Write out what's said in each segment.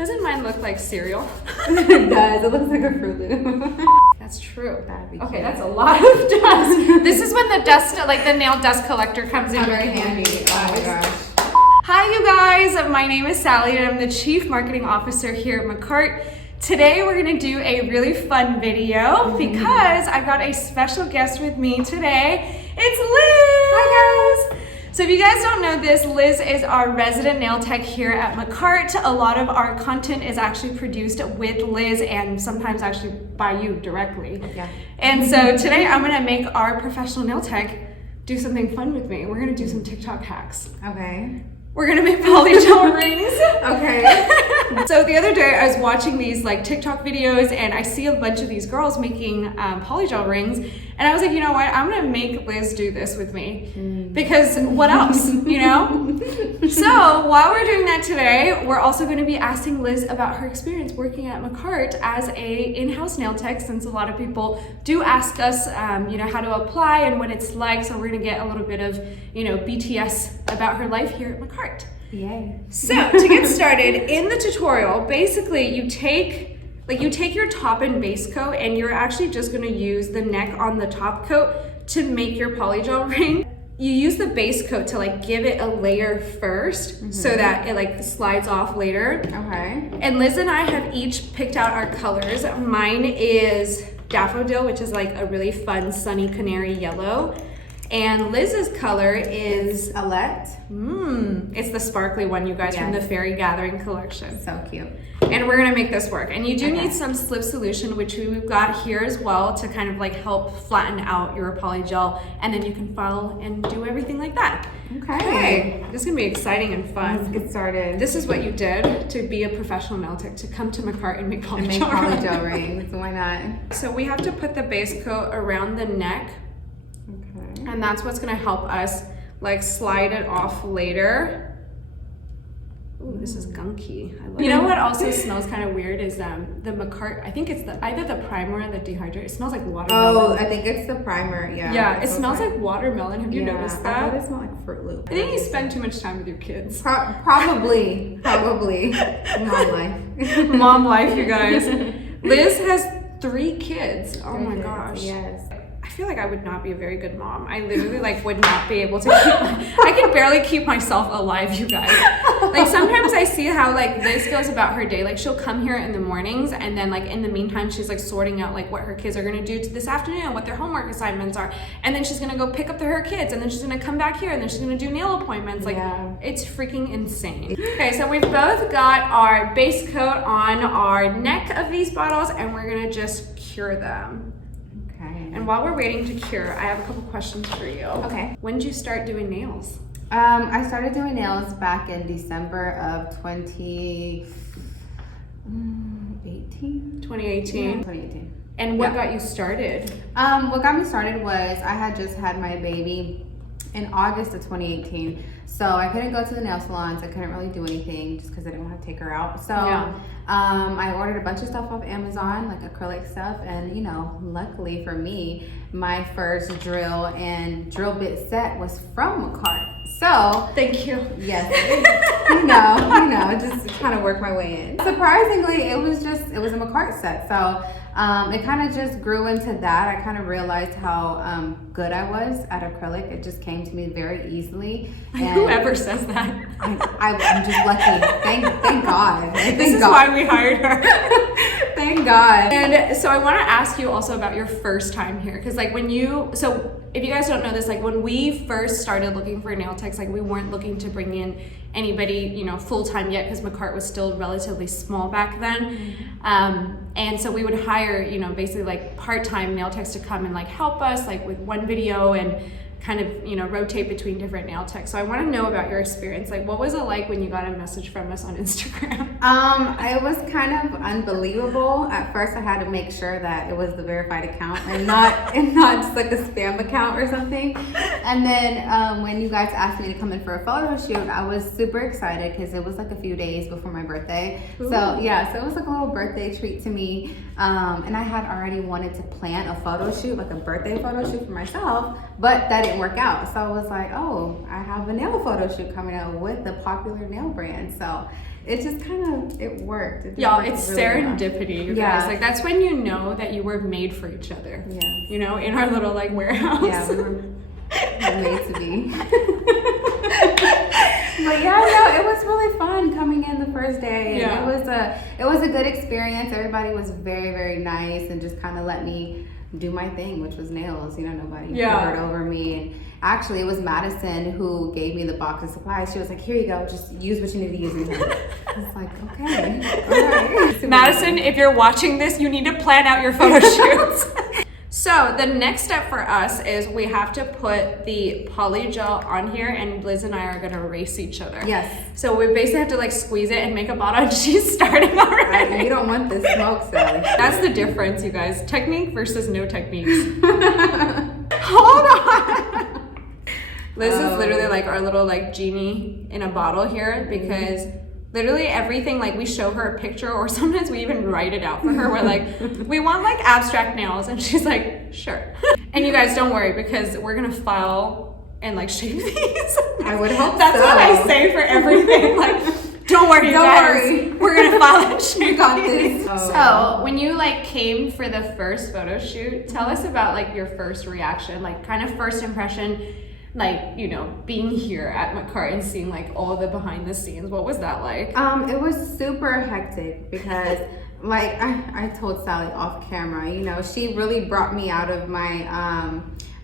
Doesn't mine look like cereal? It does. It looks like a Fruit Loop. That's true. That'd be Okay, cute. that's a lot of dust. This is when the dust, like the nail dust collector comes in Very very handy. Oh my gosh. Hi you guys, my name is Sally and I'm the Chief Marketing Officer here at Mccart. Today we're gonna do a really fun video because I've got a special guest with me today. It's Liz! Hi guys! So if you guys don't know this, Liz is our resident nail tech here at Makartt. A lot of our content is actually produced with Liz and sometimes actually by you directly. Yeah. And so today I'm gonna make our professional nail tech do something fun with me. We're gonna do some TikTok hacks. Okay. We're gonna make polygel rings. Okay. So the other day I was watching these like TikTok videos and I see a bunch of these girls making polygel rings and I was like, you know what, I'm gonna make Liz do this with me because what else, you know? So while we're doing that today, we're also gonna be asking Liz about her experience working at Makartt as a in-house nail tech, since a lot of people do ask us, you know, how to apply and what it's like. So we're gonna get a little bit of, you know, BTS about her life here at Makartt. Yay. So to get started, in the tutorial, basically you take your top and base coat and you're actually just gonna use the neck on the top coat to make your polygel ring. You use the base coat to like give it a layer first so that it like slides off later. Okay. And Liz and I have each picked out our colors. Mine is daffodil, which is like a really fun sunny canary yellow. And Liz's color is Elect. It's the sparkly one, you guys, from the Fairy Gathering collection. So cute. And we're gonna make this work. And you do Okay. need some slip solution, which we've got here as well to kind of like help flatten out your polygel, and then you can file and do everything like that. Okay. This is gonna be exciting and fun. Let's get started. This is what you did to be a professional nail tech, to come to Makartt and make polygel, and make polygel rings. Why not? So we have to put the base coat around the neck, Okay. and that's what's gonna help us like slide it off later. Ooh, this is gunky. I love it. You know what also smells kind of weird is the Makartt. I think it's either the primer or the dehydrator. It smells like watermelon. Oh, I think it's the primer. Yeah. Yeah, it smells like watermelon. Have you noticed I that? thought it smelled like Fruit Loop. I think you spend too much time with your kids. Probably. Mom life. Mom life, you guys. Liz has 3 kids. Oh my gosh. Yes. I feel like I would not be a very good mom. I literally like would not be able to I can barely keep myself alive, you guys. Like sometimes I see how like Liz goes about her day. Like she'll come here in the mornings and then like in the meantime she's like sorting out like what her kids are gonna do this afternoon, what their homework assignments are. And then she's gonna go pick up her kids and then she's gonna come back here and then she's gonna do nail appointments. Like it's freaking insane. Okay, so we've both got our base coat on our neck of these bottles and we're gonna just cure them. And while we're waiting to cure, I have a couple questions for you. Okay. When did you start doing nails? I started doing nails back in December of 2018. 2018? Yeah, 2018. And what got you started? What got me started was I had just had my baby in August of 2018. So I couldn't go to the nail salons. I couldn't really do anything just because I didn't want to take her out. So I ordered a bunch of stuff off Amazon, like acrylic stuff. And, you know, luckily for me, my first drill and drill bit set was from Mccart. So thank you. Yes, you know, just kind of work my way in. Surprisingly, it was a Mccart set. So it kind of just grew into that. I kind of realized how good I was at acrylic. It just came to me very easily. And whoever says that. I'm just lucky. Thank God. This is why we hired her. Thank God. And so I want to ask you also about your first time here, because like if you guys don't know this, like when we first started looking for nail techs, like we weren't looking to bring in anybody, you know, full-time yet, because Makartt was still relatively small back then. And so we would hire, you know, basically like part-time nail techs to come and like help us like with one video and kind of, you know, rotate between different nail techs. So I want to know about your experience. Like, what was it like when you got a message from us on Instagram? It was kind of unbelievable. At first, I had to make sure that it was the verified account and not just like a spam account or something. And then when you guys asked me to come in for a photo shoot, I was super excited because it was like a few days before my birthday. Ooh. So it was like a little birthday treat to me. And I had already wanted to plan a photo shoot, like a birthday photo shoot for myself, but that didn't work out. So I was like, oh, I have a nail photo shoot coming out with the popular nail brand. So it just kind of, it worked. It Y'all, it's really serendipity, you guys. Like, that's when you know that you were made for each other. Yeah. You know, in our little, like, warehouse. Yeah, we were made to be. But yeah, no, it was really fun coming in the first day. And Yeah. it was a good experience. Everybody was very, very nice and just kind of let me do my thing, which was nails. You know, nobody hovered over me. And actually, it was Madison who gave me the box of supplies. She was like, here you go, just use what you need to use. I was like, okay, all right. Madison, if you're watching this, you need to plan out your photo shoots. So the next step for us is we have to put the Polygel on here, and Liz and I are gonna race each other. Yes. So we basically have to like squeeze it and make a bottle, and she's starting already. You don't want this smoke, Sally. That's the difference, you guys. Technique versus no techniques. Hold on. Liz is literally like our little like genie in a bottle here, because literally everything, like we show her a picture, or sometimes we even write it out for her. We're like, we want like abstract nails, and she's like, sure. And you guys don't worry, because we're gonna file and like shape these. I would hope That's so. what I say for everything. Like, don't worry, you guys. We're gonna file and shape. We got this. So when you like came for the first photo shoot, tell us about like your first reaction, like kind of first impression. Like, you know, being here at Mccart and seeing like all the behind the scenes. What was that like? It was super hectic because like I told Sally off camera, you know, she really brought me out of my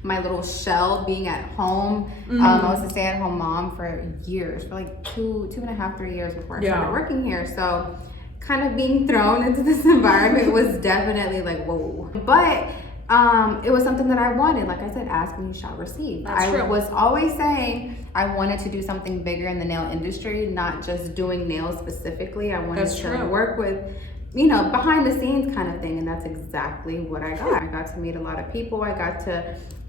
my little shell being at home. I was a stay-at-home mom for years, for like two and a half, 3 years before I started working here. So kind of being thrown into this environment was definitely like, whoa. But it was something that I wanted. Like I said, ask and you shall receive. That's true. I was always saying I wanted to do something bigger in the nail industry, not just doing nails specifically. I wanted to work with, you know, behind the scenes kind of thing. And that's exactly what I got. I got to meet a lot of people.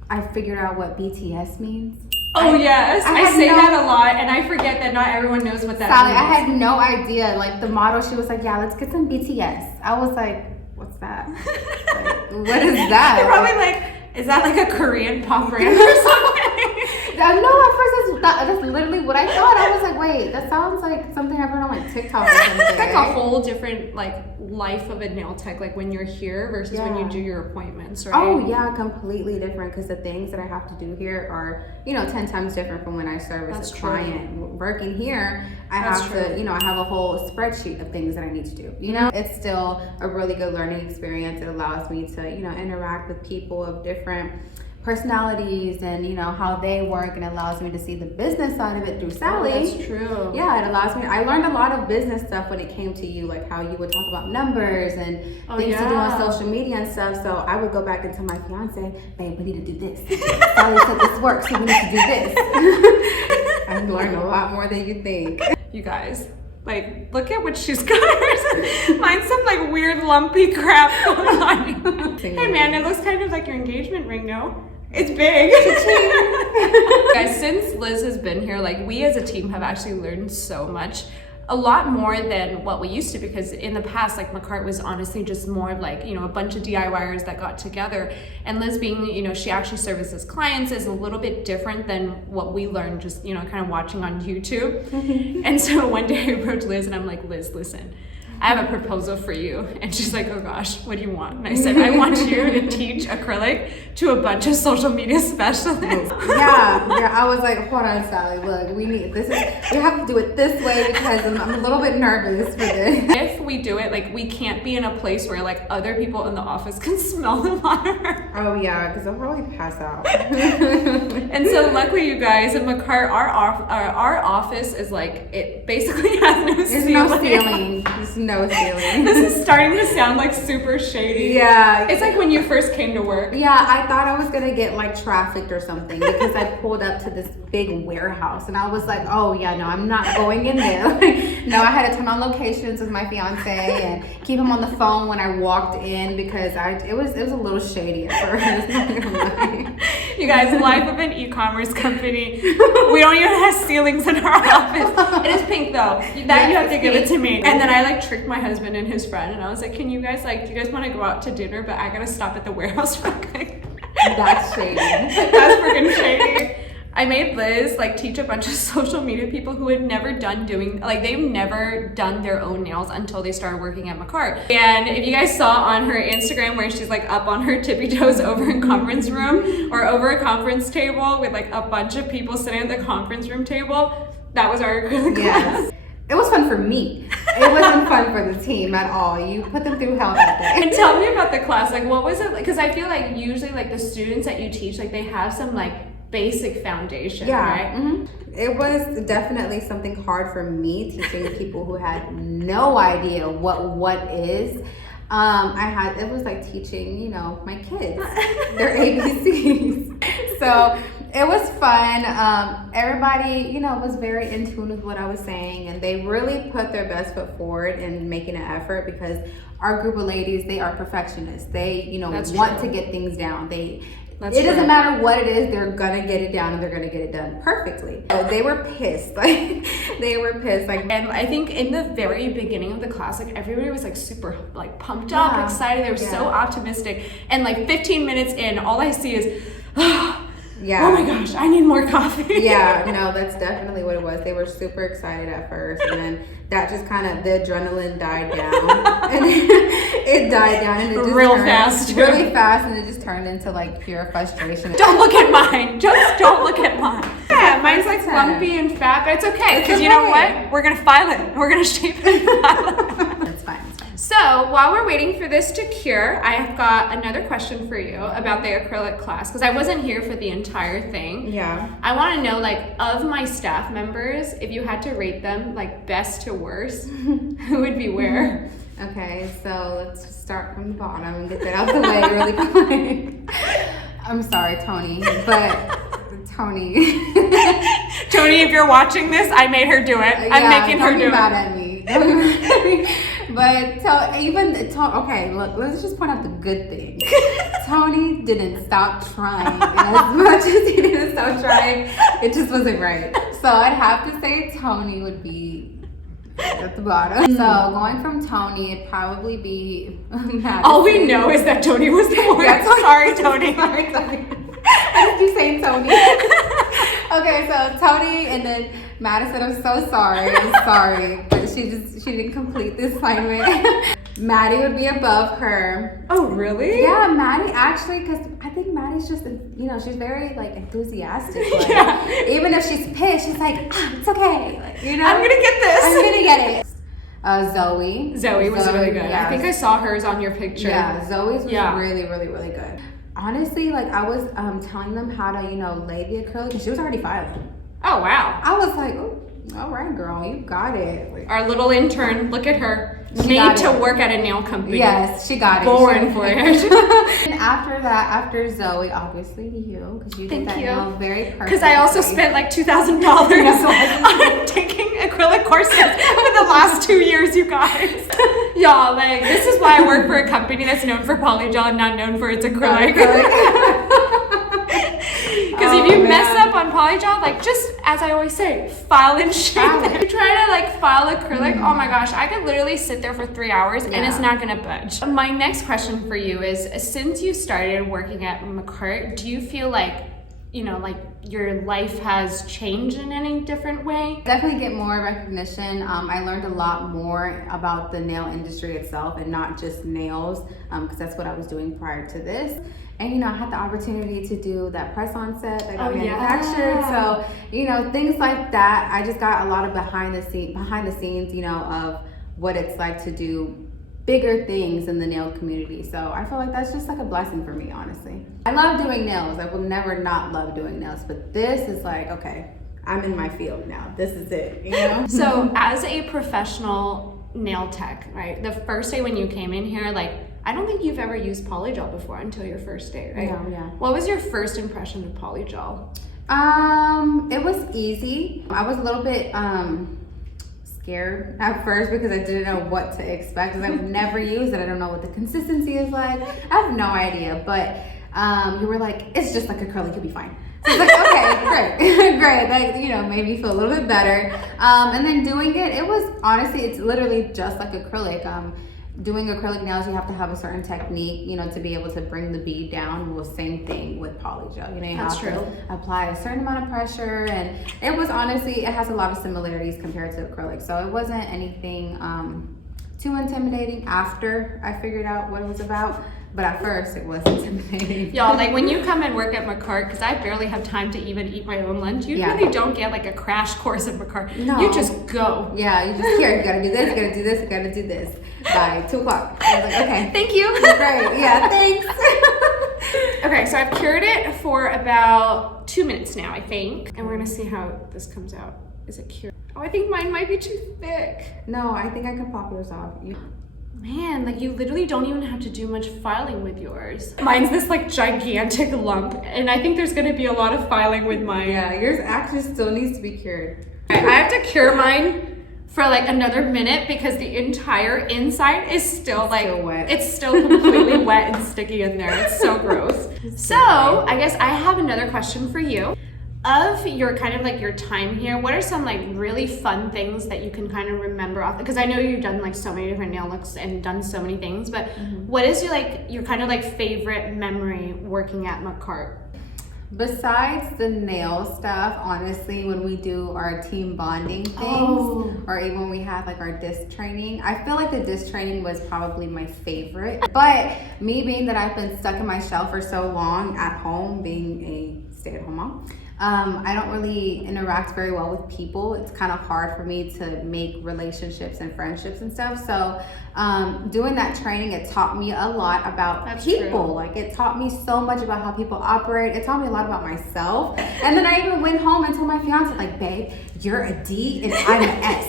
I figured out what BTS means. Oh yes, I say that a lot, and I forget that not everyone knows what that Sally, means. I had no idea. Like the model, she was like, yeah, let's get some BTS. I was like, what's that? Like, what is that? They're probably like, is that like a Korean pop brand or something? No, at first that's literally what I thought. I was like, wait, that sounds like something I've heard on like TikTok or something. It's like a whole different like life of a nail tech, like when you're here versus when you do your appointments, right? Oh yeah, completely different, because the things that I have to do here are, you know, 10 times different from when I service a client. Working here, I have to, you know, I have a whole spreadsheet of things that I need to do. You know, it's still a really good learning experience. It allows me to, you know, interact with people of different personalities and, you know, how they work, and it allows me to see the business side of it through Sally. Oh, that's true. Yeah, it allows me. I learned a lot of business stuff when it came to you, like how you would talk about numbers and things to do on social media and stuff. So I would go back and tell my fiance, babe, we need to do this. Sally said this works, so we need to do this. I learned a lot more than you think. You guys, like, look at what she's got. Mine's some like weird lumpy crap going on. Hey man, it looks kind of like your engagement ring, no? It's big. Guys, since Liz has been here, like we as a team have actually learned so much. A lot more than what we used to, because in the past, like Mccart was honestly just more of like, you know, a bunch of DIYers that got together. And Liz being, you know, she actually services clients is a little bit different than what we learned just, you know, kind of watching on YouTube. And so one day I approached Liz and I'm like, Liz, listen, I have a proposal for you. And she's like, oh gosh, what do you want? And I said, I want you to teach acrylic to a bunch of social media specialists. Yeah, I was like, hold on, Sally, look, we have to do it this way, because I'm a little bit nervous for this. If we do it, like we can't be in a place where like other people in the office can smell the water. Oh yeah, because I'll probably pass out. And so luckily you guys at Mccart, our office is like, it basically has no There's ceiling. no ceiling. There's no ceiling. This is starting to sound like super shady. Yeah. It's like when you first came to work. Yeah, I thought I was gonna get like trafficked or something, because I pulled up to this big warehouse and I was like, oh yeah, no, I'm not going in there. No, I had to turn on locations with my fiance and keep him on the phone when I walked in, because it was a little shady at first. Not gonna lie. You guys, life of an e-commerce company. We don't even have ceilings in our office. It is pink though. That you have to give it to me. And then I like tricked my husband and his friend, and I was like, can you guys do you guys want to go out to dinner? But I gotta stop at the warehouse real quick. That's shady. That's freaking shady. I made Liz like teach a bunch of social media people who had never they've never done their own nails until they started working at Mccart. And if you guys saw on her Instagram where she's like up on her tippy toes over in conference room or over a conference table with like a bunch of people sitting at the conference room table, that was our acrylic class. It was fun for me. It wasn't fun for the team at all. You put them through hell that day. And tell me about the class. Like, what was it like? Because I feel like usually like the students that you teach, like they have some like basic foundation, right? Mm-hmm. It was definitely something hard for me teaching people who had no idea what is. It was like teaching, you know, my kids their ABCs. So it was fun. Everybody, you know, was very in tune with what I was saying, and they really put their best foot forward in making an effort because our group of ladies, they are perfectionists. They, you know, want to get things down. It doesn't matter what it is, they're gonna get it down and they're gonna get it done perfectly. So they were pissed. Like they were pissed. Like, and I think in the very beginning of the class, like everybody was like super like pumped up, excited. They were so optimistic. And like 15 minutes in, all I see is, oh my gosh, I need more coffee. Yeah, no, that's definitely what it was. They were super excited at first, and then that just kind of, the adrenaline died down. And it died down, and it just really fast, and it just turned into like pure frustration. Don't look at mine. Just don't look at mine. Yeah, mine's like lumpy and fat, but it's okay because you know what? We're gonna file it. We're gonna shape it and file it. It's fine. So while we're waiting for this to cure, I have got another question for you about the acrylic class because I wasn't here for the entire thing. Yeah. I want to know, like, of my staff members, if you had to rate them like best to worst, who would be where? Okay, so let's just start from the bottom and get that out the way really quick. I'm sorry, Tony, but Tony, if you're watching this, I made her do it. I'm making her do it. Don't be mad at me. But okay, look, let's just point out the good thing. Tony didn't stop trying. As much as he didn't stop trying, it just wasn't right. So I'd have to say Tony would be at the bottom. So going from Tony, it'd probably be Madison. All we know is that Tony was the worst. Yeah, Sorry, Tony. Sorry, Tony. I just keep saying Tony. Okay, so Tony and then Madison, I'm so sorry. I'm sorry, but she didn't complete the assignment. Maddie would be above her. Oh, really? Yeah, Maddie actually, because I think Maddie's just, you know, she's very like enthusiastic. Like, even if she's pissed, she's like, it's okay. Like, you know, I'm gonna get this. I'm gonna get it. Zoe was really good. Yeah. I think I saw hers on your picture. Yeah, Zoe's was really, really, really good. Honestly, like I was telling them how to, you know, lay the acrylic, and she was already filing. Oh, wow. I was like, oh, all right, girl, you got it. Like, our little intern, look at her. Made to work at a nail company. Yes, she got it. Born for it. And after that, after Zoe, obviously you, because you did that nail very perfect. Because I also spent like $2,000 on taking acrylic courses for the last 2 years, you guys. Y'all, like, this is why I work for a company that's known for Polygel and not known for its acrylic. Because if you mess up on Polygel, like, just as I always say, file and shape it. If you try to like file acrylic, oh my gosh, I could literally sit there for 3 hours and it's not gonna budge. My next question for you is, since you started working at Mccart, do you feel like, you know, like your life has changed in any different way? Definitely get more recognition. I learned a lot more about the nail industry itself and not just nails, because that's what I was doing prior to this. And, you know, I had the opportunity to do that press-on set that got manufactured. So, you know, things like that. I just got a lot of behind the scenes, you know, of what it's like to do bigger things in the nail community. So I feel like that's just like a blessing for me, honestly. I love doing nails. I will never not love doing nails. But this is like, okay, I'm in my field now. This is it, you know? So as a professional nail tech, right? The first day when you came in here, like, I don't think you've ever used Polygel before until your first day, right? Yeah. What was your first impression of Polygel? It was easy. I was a little bit scared at first because I didn't know what to expect because I've never used it. I don't know what the consistency is like. I have no idea, but you were like, it's just like acrylic, you'll be fine. So I was like, okay, great. That, you know, made me feel a little bit better. And then doing it, it was honestly, it's literally just like acrylic. doing acrylic nails, you have to have a certain technique, you know, to be able to bring the bead down. Well, same thing with polygel. You know, you have to apply a certain amount of pressure, and it was honestly, it has a lot of similarities compared to acrylic. So it wasn't anything too intimidating after I figured out what it was about. But at first, it was intimidating. Y'all, like when you come and work at Mccart, because I barely have time to even eat my own lunch, you really don't get like a crash course at Mccart. No. You just go. Yeah, you just here. You gotta do this, you gotta do this, you gotta do this by 2 o'clock. I was like, okay. Thank you. Great. Yeah, thanks. Okay, so I've cured it for about 2 minutes now, I think. And we're gonna see how this comes out. Is it cured? Oh, I think mine might be too thick. No, I think I can pop yours off. Man, like you literally don't even have to do much filing with yours. Mine's this like gigantic lump, and I think there's gonna be a lot of filing with mine. Yeah, yours actually still needs to be cured. I have to cure mine for like another minute because the entire inside is still wet. It's still completely wet and sticky in there. It's so gross. So I guess I have another question for you. Of your kind of like your time here, what are some like really fun things that you can kind of remember off? Because I know you've done like so many different nail looks and done so many things, but what is your kind of like favorite memory working at Mccart? Besides the nail stuff, honestly, when we do our team bonding things, or even when we have like our disc training, I feel like the disc training was probably my favorite. But me being that I've been stuck in my shell for so long at home, being a stay-at-home mom, I don't really interact very well with people. It's kind of hard for me to make relationships and friendships and stuff. So doing that training, it taught me a lot about people. Like it taught me so much about how people operate. It taught me a lot about myself. And then I even went home and told my fiance, like, babe, you're a D and I'm an S.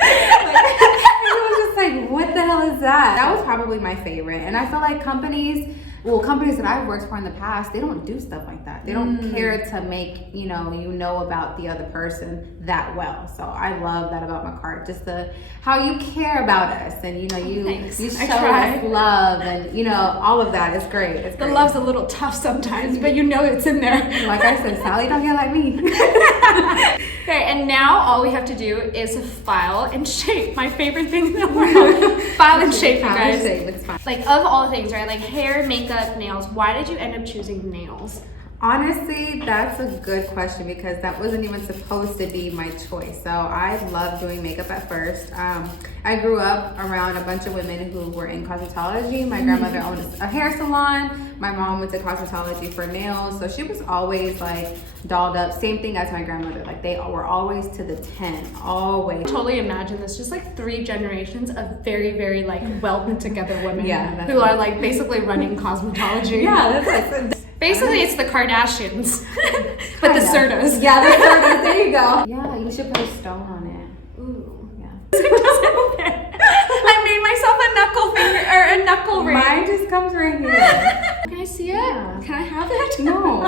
It was just like, what the hell is that? That was probably my favorite. And I feel like companies that I've worked for in the past, they don't do stuff like that. They don't care to make, you know about the other person that well. So I love that about Makartt, just how you care about us, and you show us love, and all of that is great. It's great. The love's a little tough sometimes, but it's in there. Like I said, Sally, don't get like me. Okay, and now all we have to do is file and shape. My favorite thing in the world. File and shape, you guys. It's fine. Like of all things, right? Like hair, makeup, nails. Why did you end up choosing nails? Honestly, that's a good question because that wasn't even supposed to be my choice. So I loved doing makeup at first. I grew up around a bunch of women who were in cosmetology. My grandmother owned a hair salon. My mom went to cosmetology for nails. So she was always like dolled up. Same thing as my grandmother. Like they were always to the 10, always. Totally imagine this, just like 3 generations of very, very like well put together women who are like basically running cosmetology. Yeah, that's like basically it's the Kardashians, but the Sertas. Yeah, the Sertas. There you go. Yeah, you should put a stone on it. Ooh, yeah. I made myself a knuckle finger or a knuckle ring. Mine just comes right here. Can I see it? Yeah. Can I have it? No.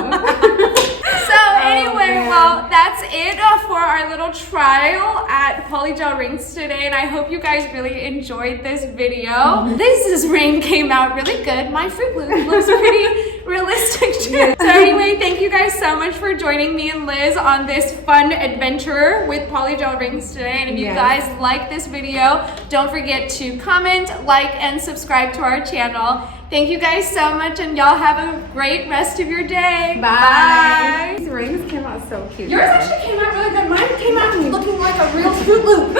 Well, that's it for our little trial at Polygel rings today, and I hope you guys really enjoyed this video. This ring came out really good. My Fruit Loop looks pretty realistic too. So anyway, thank you guys so much for joining me and Liz on this fun adventure with Polygel rings today. And if you guys like this video, don't forget to comment, like, and subscribe to our channel. Thank you guys so much, and y'all have a great rest of your day. Bye. These rings came out so cute. Yours actually came out really good. Mine came out looking like a real Fruit Loop.